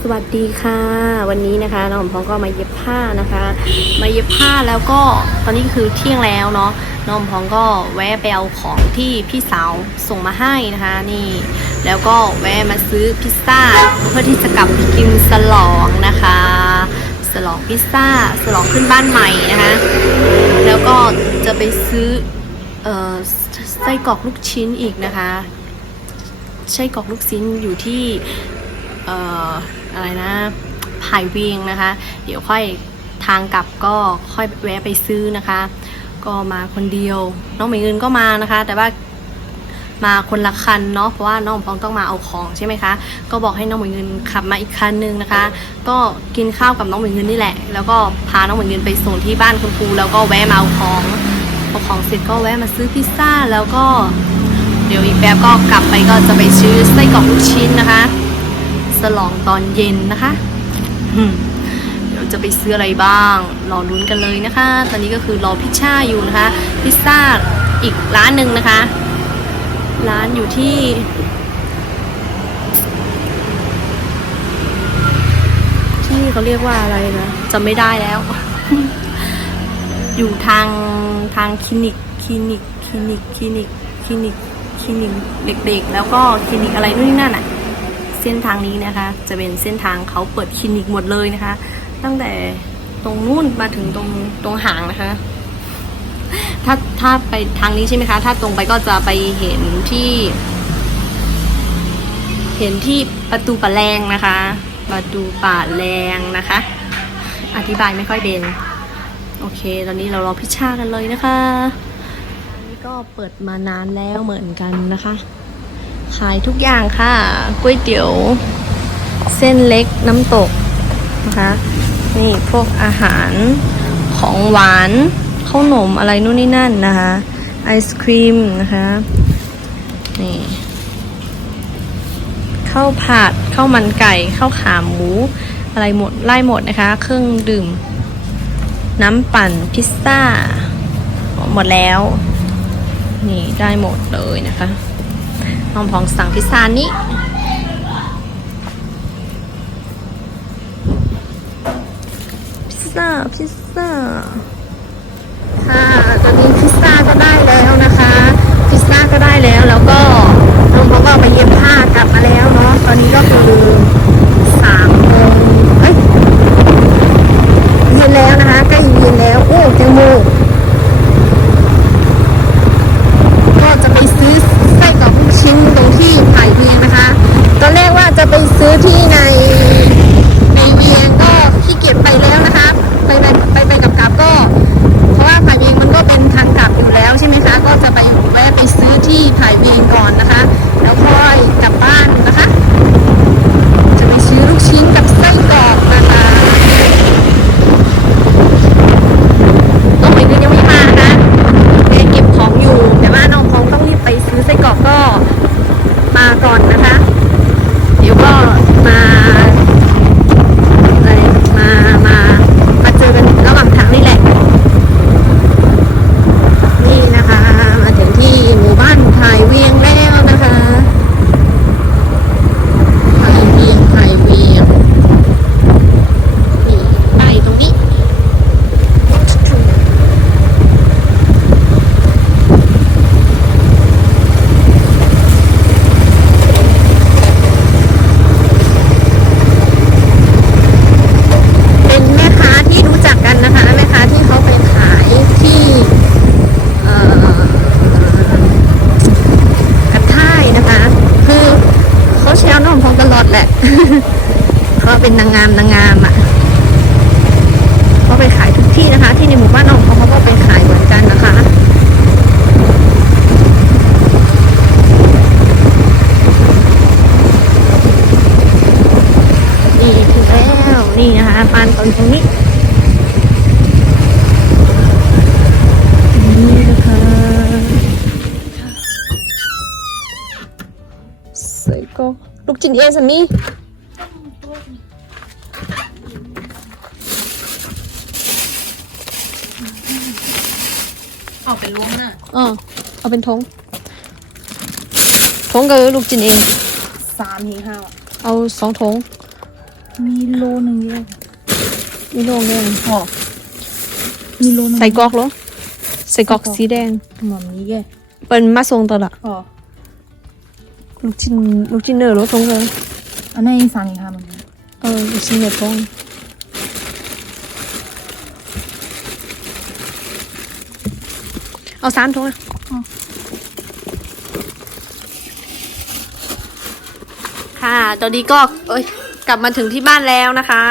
สวัสดีค่ะ วันนี้นะคะน้องหอมพองก็มาเย็บผ้านะคะ มาเย็บผ้าแล้วก็ตอนนี้คือเที่ยงแล้วเนาะน้องหอมพองก็แวะไปเอาของที่พี่สาวส่งมาให้นะคะนี่ แล้วก็แวะมาซื้อพิซซ่าเพื่อที่จะกลับไปกินสลองนะคะ สลองพิซซ่าสลองขึ้นบ้านใหม่นะคะ แล้วก็จะไปซื้อเอ่อไส้กรอกลูกชิ้นอีกนะคะไส้กรอกลูกชิ้นอยู่ที่เอะไรนะไผ่เวียงนะคะ เดี๋ยวค่อยทางกลับก็ค่อยแวะไปซื้อนะคะ ก็มาคนเดียว น้องเหมยเงินก็มานะคะ แต่ว่ามาคนละคันเนาะเพราะว่าน้องพองต้องมาเอาของใช่ไหมคะ ก็บอกให้น้องเหมยเงินขับมาอีกคันนึงนะคะ ก็กินข้าวกับน้องเหมยเงินนี่แหละ แล้วก็พาน้องเหมยเงินไปส่งที่บ้านคุณครูแล้วก็แวะมาเอาของเอาของเสร็จก็แวะมาซื้อพิซซ่าแล้วก็ เดี๋ยวอีกแป๊บก็กลับไปก็จะไปซื้อไส้กรอกลูกชิ้นนะคะ สลองตอนเย็นนะคะอืมเดี๋ยวจะไปซื้ออะไรบ้าง รอลุ้นกันเลยนะคะ ตอนนี้ก็คือรอพิชซ่าอยู่นะคะ พิซซ่าอีกร้านหนึ่งนะคะ ร้านอยู่ที่ที่เขาเรียกว่าอะไรนะจำไม่ได้แล้ว อยู่ทางทางคลินิกคลินิกคลินิกคลินิกคลินิกคลินิกเด็กๆ แล้วก็คลินิกอะไรนู่นนี่นั่นอะ เส้นทางนี้นะคะ จะเป็นเส้นทางเขาเปิดคลินิกหมดเลยนะคะ ตั้งแต่ตรงนู่นมาถึงตรงตรงหางนะคะ ถ้าถ้าไปทางนี้ใช่ไหมคะ ถ้าตรงไปก็จะไปเห็นที่ เห็นที่ประตูป่าแรงนะคะ ประตูป่าแรงนะคะ อธิบายไม่ค่อยเป็นโอเค ตอนนี้เรารอพิชากันเลยนะคะอันนี้ก็เปิดมานานแล้วเหมือนกันนะคะ ขายทุกอย่างค่ะก๋วยเตี๋ยว เส้นเล็กน้ำตกนะคะนี่พวกอาหารของหวานข้าวหนมอะไรนู่นนี่นั่นนะคะไอศครีมนะคะนี่ข้าวผัดข้าวมันไก่ข้าวขาหมู อะไรหมดไล่หมดนะคะ เครื่องดื่ม น้ำปั่นพิซซ่า หมดแล้ว นี่ได้หมดเลยนะคะ น้องพองสั่งพิซซ่านี้พิซซ่าพิซซ่าค่ะตอนนี้พิซซ่าก็ได้แล้วนะคะ พิซซ่าก็ได้แล้วแล้วก็น้องพองก็ไปเย็บผ้ากลับมาแล้วเนาะตอนนี้ก็คือสามโมงเอ้ยเย็นแล้วนะคะใกล้เย็นแล้วโอ้แตงโม ก็จะไปซื้อไทิ้งตรงที่ไผ่เพียงนะคะ ตอนแรกว่าจะไปซื้อที่นในเวียงก็ขี้เกียจไปแล้วนะคะ ไปไปไปไปกับกลับก็ เพราะว่าไผ่เวียงมันก็เป็นทางกลับอยู่แล้วใช่ไหมคะ ก็จะไปแวะไปซื้อที่ไผ่เวียงก่อนนะคะ แล้วค่อยกลับบ้านนะคะ จะไปซื้อลูกชิ้นกับไส้กรอกนะคะ ต้องไปเงินยังไม่มานะเรียนเก็บของอยู่ แต่ว่าน้องพองต้องรีบไปซื้อไส้กรอกก็มาก่อนนะคะ เดี๋ยวก็มาอะไรมา มา มาเจอกันระหว่างทางนี่แหละ นี่นะคะ มาถึงที่หมู่บ้านไผ่เวียงแล้วนะคะไผ่เวียงไผ่เวียงนี่ป้ายตรงนี้ เป็นแม่ค้าที่รู้จักกันนะคะ แม่ค้าที่เขาไปขายที่เอ่อกระท่ายนะคะ คือเขาแชร์น้องพองตลอดแหละ เขาเป็นนางงามนางงามอะเขาไปขายทุกที่นะคะ ที่ในหมู่บ้านน้องพองเขาก็ไปขายเหมือนกันนะคะ นี่ถึงแล้ว นี่นะคะปานตอนตรงนี้นี่นะคะใส่ก็ลูกจินเอสามีเอาเป็นล้วงน่ะอ๋อเอาเป็นทงทงกับลูกจินเองสามยี่ห้าเอาสองทงมีโลหนึ่งเยอะ มีโลแดงอ๋อมีโลหนึ่งใส่กรอกเหรอใส่กรอกสีแดงหมอมนี้แกเป็นมาทรงตัวละอ๋อลูกชิ้นลูกชิ้นเนื้อรสทรงเลยอันนั้นอีสานอีกค่ะมันเออลูกชิ้นเนื้อทรงเอาสามถุงอะค่ะ ตอนนี้ก็ เอ้ย กลับมาถึงที่บ้านแล้วนะคะ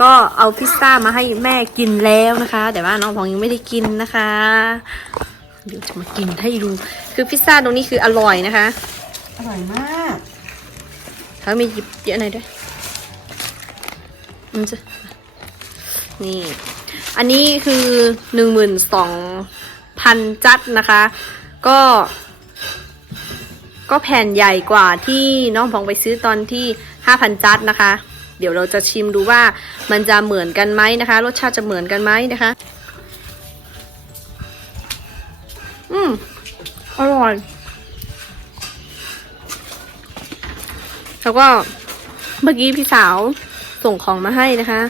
ก็เอาพิซซ่ามาให้แม่กินแล้วนะคะ แต่ว่าน้องพองยังไม่ได้กินนะคะเดี๋ยวจะมากินให้ดู คือพิซซ่าตรงนี้คืออร่อยนะคะ อร่อยมากเขามีหยิบเยอะหน่อยด้วยมันจะนี่ อันนี้คือหนึ่งหมื่นสองพันจัดนะคะ ก็ ก็แผ่นใหญ่กว่าที่น้องพองไปซื้อตอนที่ห้าพันจัดนะคะ เดี๋ยวเราจะชิมดูว่ามันจะเหมือนกันไหมนะคะ รสชาติจะเหมือนกันไหมนะคะ อืมอร่อย แล้วก็เมื่อกี้พี่สาวส่งของมาให้นะคะ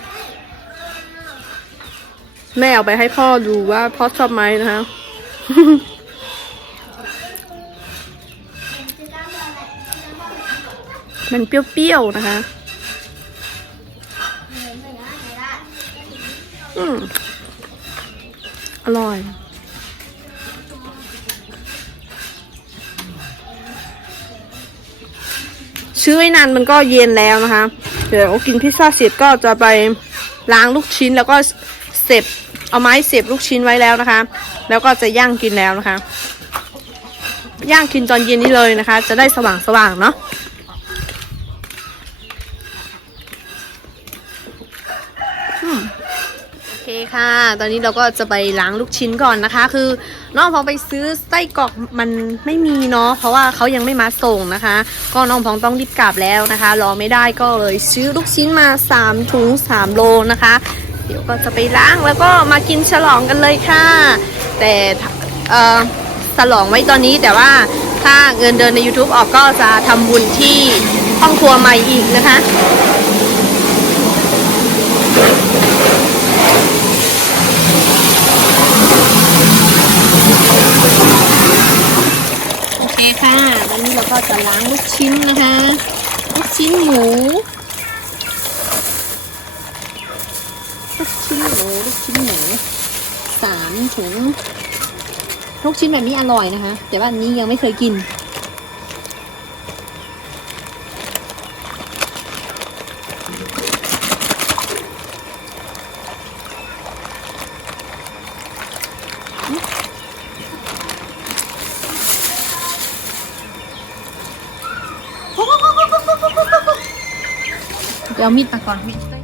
แม่เอาไปให้พ่อดูว่าพ่อชอบไหมนะคะมันเปรี้ยวๆนะคะ อืมอร่อยซื้อไว้นานมันก็เย็นแล้วนะคะ เดี๋ยวกินพิซซ่าเสร็จก็จะไปล้างลูกชิ้นแล้วก็เสบเอาไม้เสบลูกชิ้นไว้แล้วนะคะ แล้วก็จะย่างกินแล้วนะคะ ย่างกินตอนเย็นนี้เลยนะคะ จะได้สว่างสว่างๆเนาะอืมโอเคค่ะ ตอนนี้เราก็จะไปล้างลูกชิ้นก่อนนะคะ คือน้องพองไปซื้อไส้กรอกมันไม่มีเนาะ เพราะว่าเขายังไม่มาส่งนะคะ ก็น้องพองต้องรีบกลับแล้วนะคะ รอไม่ได้ก็เลยซื้อลูกชิ้นมา3ถุง3โลนะคะ เดี๋ยวก็จะไปล้างแล้วก็มากินฉลองกันเลยค่ะ แต่เอ่อฉลองไว้ตอนนี้แต่ว่าถ้าเงินเดือนใน YouTube ออกก็จะทำบุญที่ห้องครัวใหม่อีกนะคะ โอเคค่ะตอนนี้เรา ก็จะล้างลูกชิ้นนะคะ ลูกชิ้นหมูลูกชิ้นหมูลูกชิ้นหมูสามถุงลูกชิ้นแบบนี้อร่อยนะคะ แต่ว่าอันนี้ยังไม่เคยกิน เดี๋ยวมีดตะก่อนมีด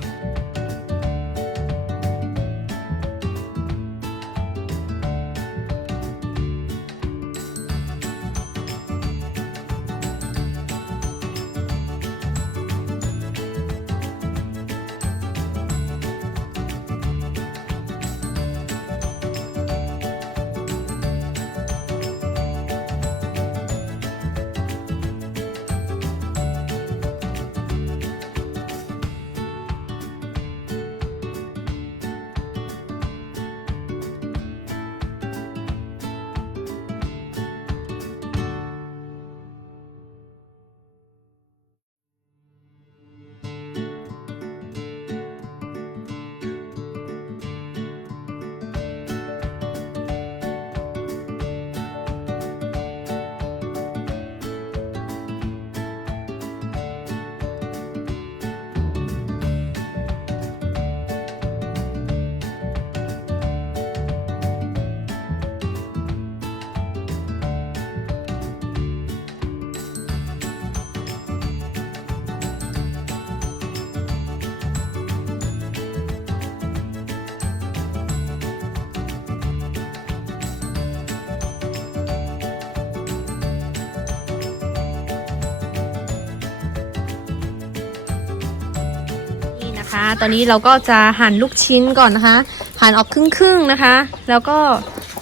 นะคะ ตอนนี้เราก็จะหั่นลูกชิ้นก่อนนะคะ หั่นออกครึ่งๆนะคะ แล้วก็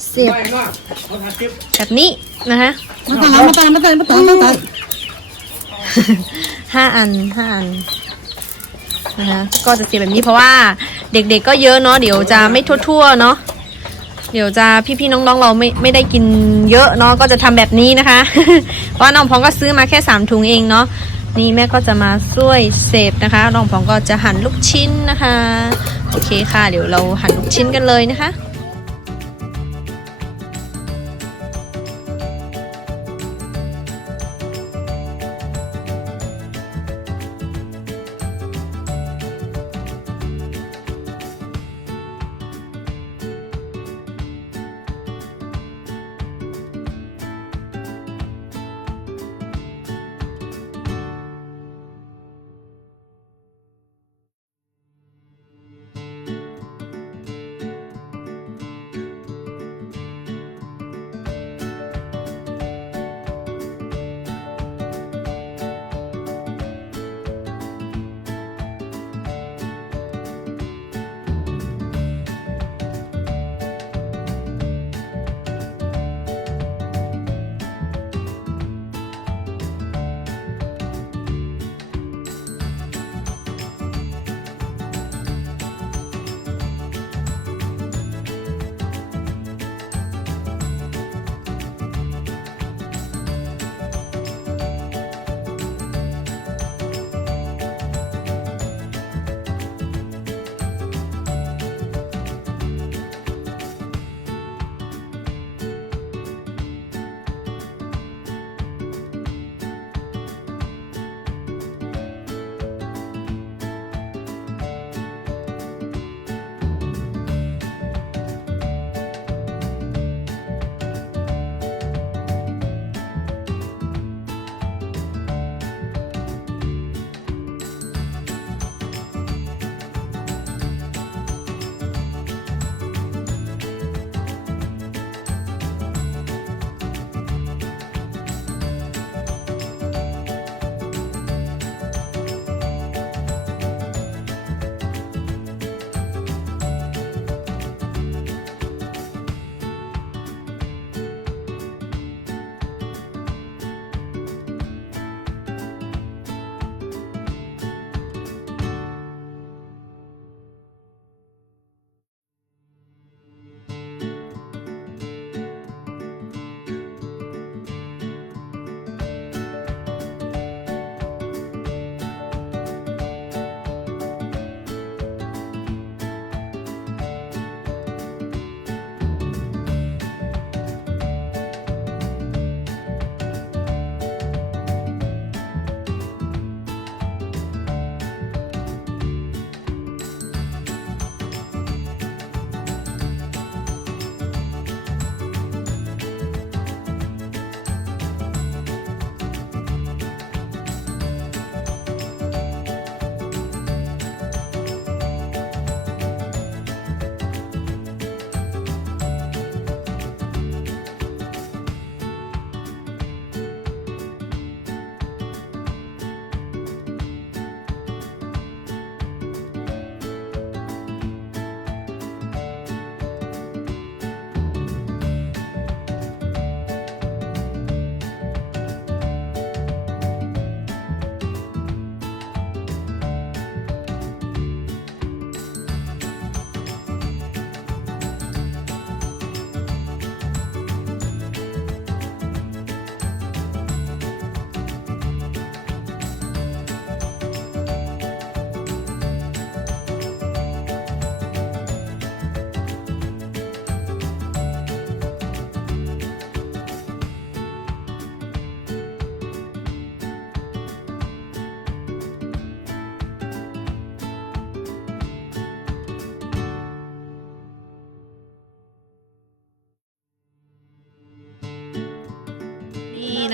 เสียบแบบนี้นะคะมาตอนมาตอนมาตอนมาตอนมาตอนห้าอันห้าอันนะคะก็จะเสียบแบบนี้เพราะว่าเด็กๆก็เยอะเนาะเดี๋ยวจะไม่ทั่วๆเนาะเดี๋ยวจะพี่ๆน้องๆเราไม่ไม่ได้กินเยอะเนาะก็จะทำแบบนี้นะคะ เพราะน้องพองก็ซื้อมาแค่สามถุงเองเนาะ นี่แม่ก็จะมาช่วยเสพนะคะน้องผองก็จะหั่นลูกชิ้นนะคะ โอเคค่ะ เดี๋ยวเราหั่นลูกชิ้นกันเลยนะคะ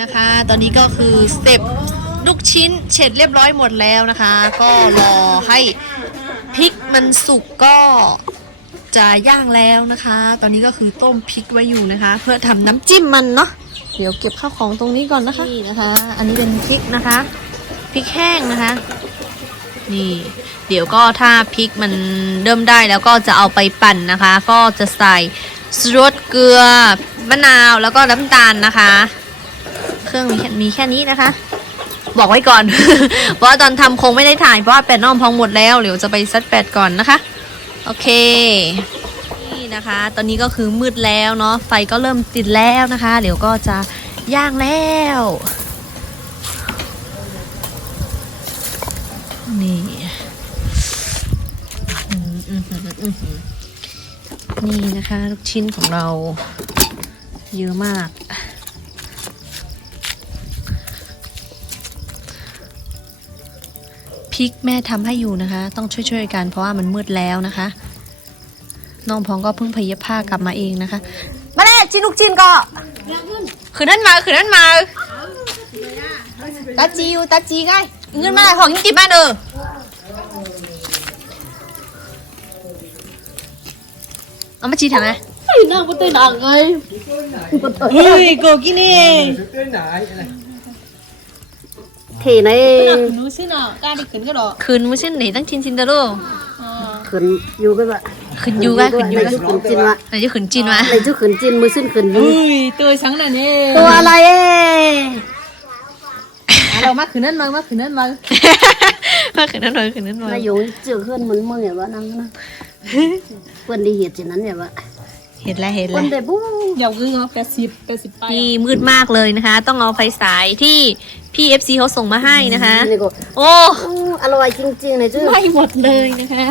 นะคะ ตอนนี้ก็คือสเต็ปลูกชิ้นเสร็จเรียบร้อยหมดแล้วนะคะ ก็รอให้พริกมันสุกก็จะย่างแล้วนะคะ ตอนนี้ก็คือต้มพริกไว้อยู่นะคะ เพื่อทำน้ำจิ้มมันเนาะเดี๋ยวเก็บข้าวของตรงนี้ก่อนนะคะนี่นะคะ อันนี้เป็นพริกนะคะพริกแห้งนะคะ นี่ เดี๋ยวก็ถ้าพริกมันเริ่มได้แล้วก็จะเอาไปปั่นนะคะ ก็จะใส่รสเกลือมะนาวแล้วก็น้ำตาลนะคะ รื่องมีแค่มีแค่นี้นะคะ บอกไว้ก่อน เพราะตอนทำคงไม่ได้ถ่ายเพราะแปดน้องพองหมดแล้วเดี๋ยวจะไปซัดแปดก่อนนะคะ โอเค นี่นะคะ ตอนนี้ก็คือมืดแล้วเนาะไฟก็เริ่มติดแล้วนะคะ เดี๋ยวก็จะย่างแล้วนี่นี่นะคะ ลูกชิ้นของเราเยอะมาก พริกแม่ทำให้อยู่นะคะ ต้องช่วยๆกันเพราะว่ามันมืดแล้วนะคะน้องพองก็เพิ่งพเย็บผ้ากลับมาเองนะคะ มาแล้วจินลูกจินก็คืนนั้นมาคืนนั้นมาตาจีอยู่ตาจีไงเงินมาเลยของยิ่งติดบ้านเออเอามาจีทำไมนั่งบนเตียงไงเฮ้ยโกกินี่ เทในหนูสิเนาะกล้าได้ขึ้นก็ดอกคืนมื้อชิ้นไหนตั้งชินชินเดอร์ขืนอยู่ไปบะคืนยูไงคืนยูในไงจุขืนจินวะไหนจะขืนจินมาในจุขืนจินมือสิ้นขืนยูอุ้ยตัวสังนั่นเองตัวอะไรเอ้เรามาขึ้นนั่นมามาขึ้นนั่นมามาขืนนั้นหน่อยขืนนั้นหน่อยนายอยู่เจือขึ้นเหมือนมึงเนี่ยวะนั่งนะเพื่อนดีเหตุจินั้นเนี่ยวะ เห็นแล้วเห็นคแล้วนได้บุ้งอย่าวิ่งเอาแปดสิบแปดสิบไปนี่มืดมากเลยนะคะ ต้องเอาไฟฉายที่พี่ FC เขาส่งมาให้นะคะ นี่ก็โอ้อร่อยจริงๆเลยจุไม่หมดเลยนะคะ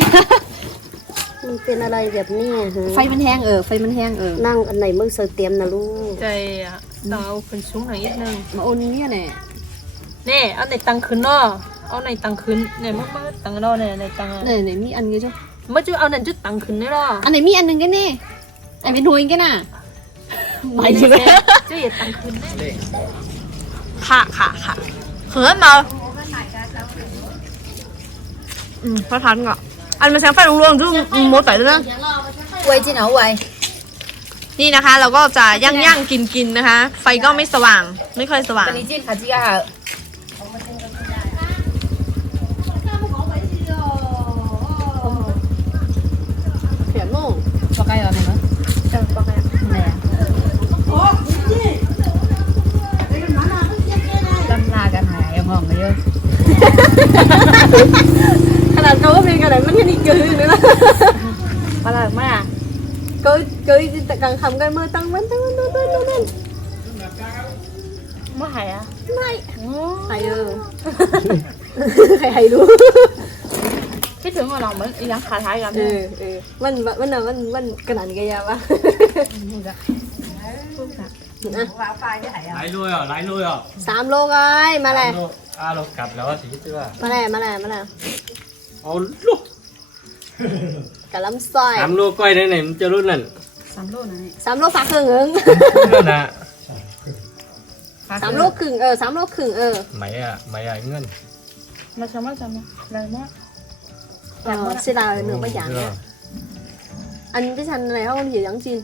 มันเป็นอะไรแบบนี้ฮะไฟมันแห้งเออ ไฟมันแห้งเออ นั่งอันไหนมึงเสเตรียมนะลูก ใจอะต้องเอาขึ้นสูงหน่อยนิดนึงมาโอนี้เนี่ยเน่เอาในตังขึ้นเนาะเอาในตังขึ้นเนี่ยมันมันตังเนาะเนี่ยในตังไหนไหนมีอันนี้จ้ะมันจะเอานั่นจุดตังขึ้นได้หรออันไหนมีอันหนึ่งกันนี่ ไอ้เป็นหัวกันน่ะไม่ใช่จะอย่าตังขึ้นค่ะค่ะค่ะเขินมาอืมพอทันก่อนอันมาแสงไฟรวงๆดูมดไปด้วยนะไว้จีนเอาไว้นี่นะคะ เราก็จะย่างย่างกินกินๆนะคะ ไฟก็ไม่สว่าง ไม่ค่อยสว่างอันนี้จีนค่ะจีค่ะ ขนาดเขาก็เพลงอะไรมันยังอีกเกินเลยนะปลาดมากก็ก็แต่กลางคำกันเมื่อตั้งมันตั้งมันตั้งมันตั้งมันไม่หายอะใครเออใครใครรู้คิดถึงว่าเราเหมือนยังขาท้ายกันเออเออมันมันมันมันมันกระหน่ำกันยังวะหลายลุยอะหลายลุย อะสามโลไงมาเลยโลอาโลกลับแล้วสิที่ว่ามาเลยมาเลยมาเลยเอาลูกกะลำซอยสามโลก้อยไหนไหนมันจะรุ่นนั่นสามโลฝากครึ่งเอิงนั่นนะสามโลครึ่งเออสามโลครึ่งเออไหมอะไหมอะเงินมาชมมาจำนะอะไรมากเออเสียดายหนึ่งไปอย่างเนี้ยอันนี้ที่ฉันอะไรเขาคนเหี่ยวยังจีน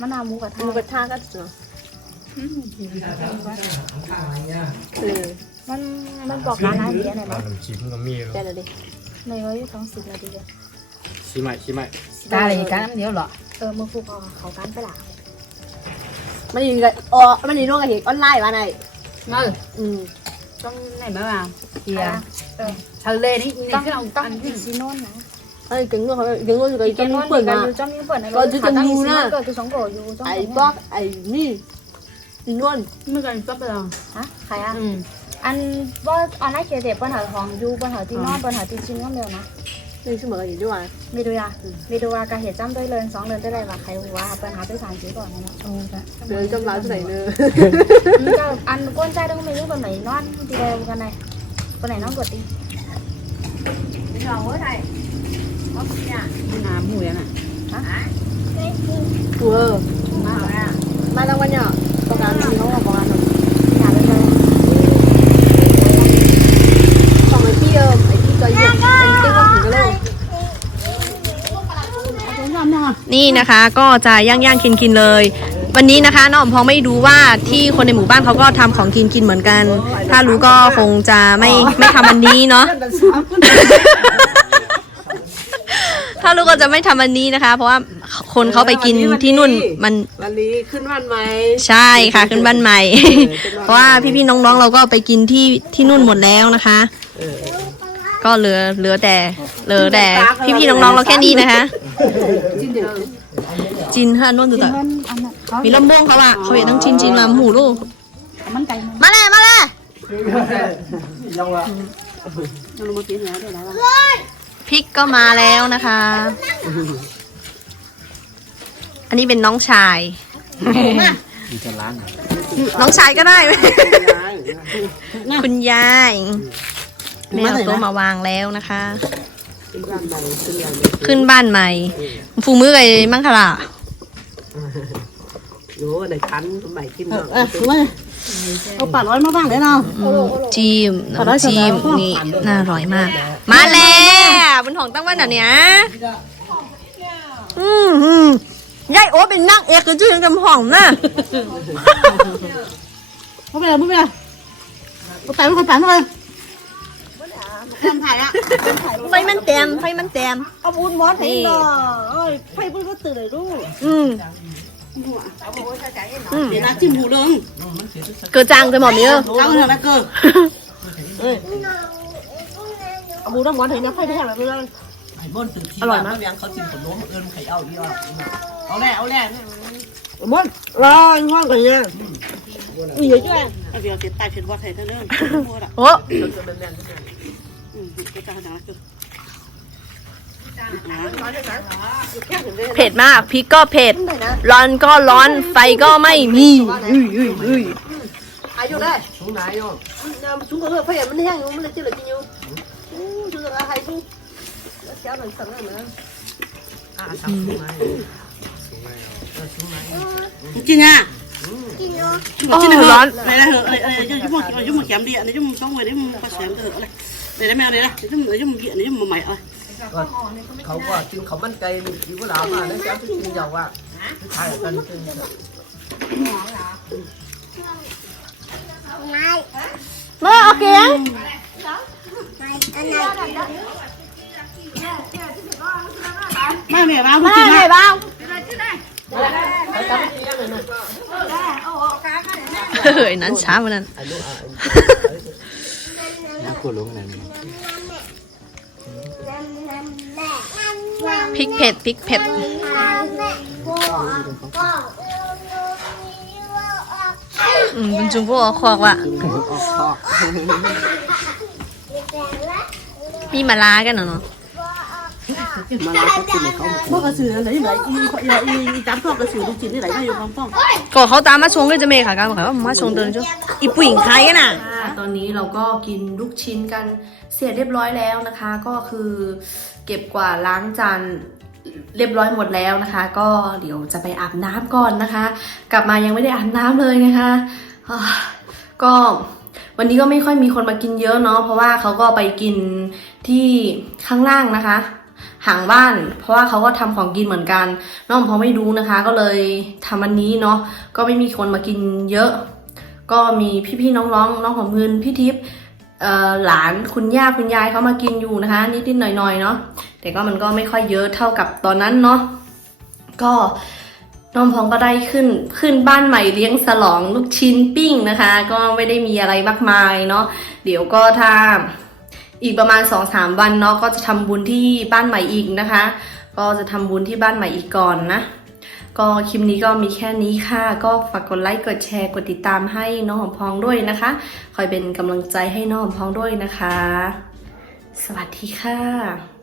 มะนาวหมูกระทะหมูกระทะก็เนาะ เออมันมันบอกร้านอาหารไหนมามั้งขนมจีบก็มีแกเลยดิในร้อยสองสิบนาทีชิใหม่ชิใหม่ตาเลยกันน้ำเดียวเหรอเออมือฟูกเขากันไปละมันอยู่กับอ๋อมันอยู่นู่นกับเห็นออนไลน์มาไหนเอออืมต้องไหนบ้างเฮียทะเลนี่ต้องต้องที่ซีโน่นนะเอ้ยเก่งด้วยเขาเก่งด้วยอยู่กับอีกเก่งโน่เปิดมาอยู่จอมยูเปิดในก็จะต้องดูนะเกิดคือสองโกอยู่จอมไอ้บล็อกไอ้นี่ อีนวลไม่กันก็ไปแล้วฮะใครอะอืมอันว่าออนไลน์เขียนเด็บปัญหาของยูปัญหาที่นอนปัญหาที่ชิ้นก็เร็วนะนี่เสมออยู่ด้วยมีดูยามีดูว่าการเหตุจ้ำด้วยเลยสองเดือนได้เลยว่าใครว่าปัญหาด้วยสารจีก่อนนะโอ้จ้ะเดี๋ยวจำร้านที่ไหนเนอะก็อันก้นใจต้องมีเรื่องปัญหานอนทีเดียวกันไหนปัญหานอนกดตีน้ำหูยังอะเออมามาแล้ววันเนี้ยประกันมีเขาบอกประกันอย่าไปเลยของไอ้ที่เออไอ้ที่จอยอยู่ไอ้ที่ว่าถึงก็เลย นี่นะคะก็จะย่างย่างกินกินๆเลย วันนี้นะคะน้องอมพองไม่รู้ว่าที่คนในหมู่บ้านเขาก็ทำของกินกินเหมือนกัน ถ้ารู้ก็คงจะไม่ไม่ทำวันนี้เนาะถ้าถ้าลูกก็จะไม่ทำอันนี้นะคะ เพราะว่า คนเขาไปกินที่นู่นมันวันนี้ขึ้นวันไหมใช่ค่ะขึ้นบ้านใหม่ เพราะว่าพี่ๆน้องๆเราก็ไปกินที่ที่นู่นหมดแล้วนะคะเออก็เหลือเหลือแต่เหลือแต่พี่ๆน้องๆเราแค่นี้นะคะ จินฮะนุ่นตัวต่อมันอันนั้นเขามีลำโพงเขาอะเขาอยากต้องจินจินลำหูลูกมันไก่มันมาเลยมาเลยมันมากินแล้วได้แล้วพริกก็มาแล้วนะคะ อันนี้เป็นน้องชาย มีจะล้างน้องชายก็ได้ย้ายคุณยายแม่เอาโต๊ะมาวางแล้วนะคะขึ้นบ้านใหม่ขึ้นบ้านใหม่ขึ้นบ้านใหม่ฟูมือไงมั่งคะล่ะ รู้ในคันใหม่ขึ้นเออเออรู้ไหมเอาปลาร้อยมาบ้างเลยเนาะอืมจิ้มน้ำจิ้มนี่น่าอร่อยมาก มาแล้วบนห้องตั้งวันอะเนี่ยอืมอืม ยายโอ้เป็นนักเอกคือชื่อจำห้องน่ะไม่เป็นไรไม่เป็นไรเอาไปไม่คนไปไม่เป็นไรทำถ่ายอะไฟมันเต็มไฟมันเต็มเอาบุญมอสให้หน่อยเอ้ยไฟบุญก็ตื่นเลยลูกอืมอืมเดี๋ยวนะจิ้มหูเริงเกิดจังจะหมดเนื้อจ้างเถอะนะเกิร์เอ้ยเอาบุญน้ำมอสให้นะไฟแท้แบบนี้เลยอร่อยมากยังเขาจิ้มขนมเอิญไข่เอาดีว่าเอาแน่เอาแน่มอสรอง่วงกันเลยอีเยอะจ้ะเดี๋ยวเสียตายเผ็ดว่าไทยเท่านั้นพูดอะโอ้อืมก็จะหาคือเผ็ดมากพริกก็เผ็ด ร้อนก็ร้อนไฟก็ไม่มีอุ้ยอุ้ยอุ้ย อายุได้ตรงไหนโยมน้ำชุ่มก็ไฟมันแห้งอยู่มันเลยจะเหลือกินอยู่ แล้วเช้าหน่อยสั่งหน่อยนะอ่าทำตรงไหนจริงอะโอ้ร้อนอะไรอะไรอะไรอะไรยุ่งยุ่งยุ่งยุ่งแขมดีอันนี้ยุ่งต้องไว้ได้มึงก็แข มเถอะอะไรอะไรไม่เอาเลยนะยุ่งยุ่งเกี่ยนี่ยุ่งมาใหม่อะไรก็เขาก็กินเขามันไก่อยู่ก็หลามาแล้วจะไปกินยาวว่าใช่กันกินมาโอเคไม่เนี่ยบ้ามาจริงไหนนะบ้างเฮ้ยนั้นช้ามันนั้นน่ากลัวลงไหนพริกเผ็ดพริกเผ็ดอืมเป็นจุ่มพวกคอกว่ะมีมาลากันเหรอเนาะ มาแล้วก็กินเขาพวกกระสืออะไรที่ไหนอีอีอีจับพวกกระสือลูกชิ้นที่ไหนก็อยู่ความป้องก็เขาตามมาชงก็จะเมค่ะกันบอกว่ามาชงเดินจ้ะอีปุ่ยใครกันน่ะตอนนี้เราก็กินลูกชิ้นกันเสร็จเรียบร้อยแล้วนะคะ ก็คือเก็บกวาดล้างจานเรียบร้อยหมดแล้วนะคะ ก็เดี๋ยวจะไปอาบน้ำก่อนนะคะ กลับมายังไม่ได้อาบน้ำเลยนะคะอ่าก็วันนี้ก็ไม่ค่อยมีคนมากินเยอะเนาะเพราะว่าเขาก็ไปกินที่ข้างล่างนะคะ ห่างบ้าน เพราะว่าเขาก็ทำของกินเหมือนกันน้องพอไม่รู้นะคะ ก็เลยทำอันนี้เนาะก็ไม่มีคนมากินเยอะ ก็มีพี่ๆน้องๆน้องของมืนพี่ทิพย์หลานคุณย่าคุณยายเขามากินอยู่นะคะนิดๆหน่อยๆเนาะแต่ก็มันก็ไม่ค่อยเยอะเท่ากับตอนนั้นเนาะก็น้องพองก็ได้ขึ้นขึ้นบ้านใหม่เลี้ยงฉลองลูกชิ้นปิ้งนะคะ ก็ไม่ได้มีอะไรมากมายเนาะเดี๋ยวก็ถ้า อีกประมาณ2อสามวันเนาะก็จะทำบุญที่บ้านใหม่อีกนะคะ ก็จะทำบุญที่บ้านใหม่อีกก่อนนะ ก็คลิปนี้ก็มีแค่นี้ค่ะ ก็ฝากกดไลค์กดแชร์กดติดตามให้น้องหอมพองด้วยนะคะ คอยเป็นกำลังใจให้น้องหอมพองด้วยนะคะ สวัสดีค่ะ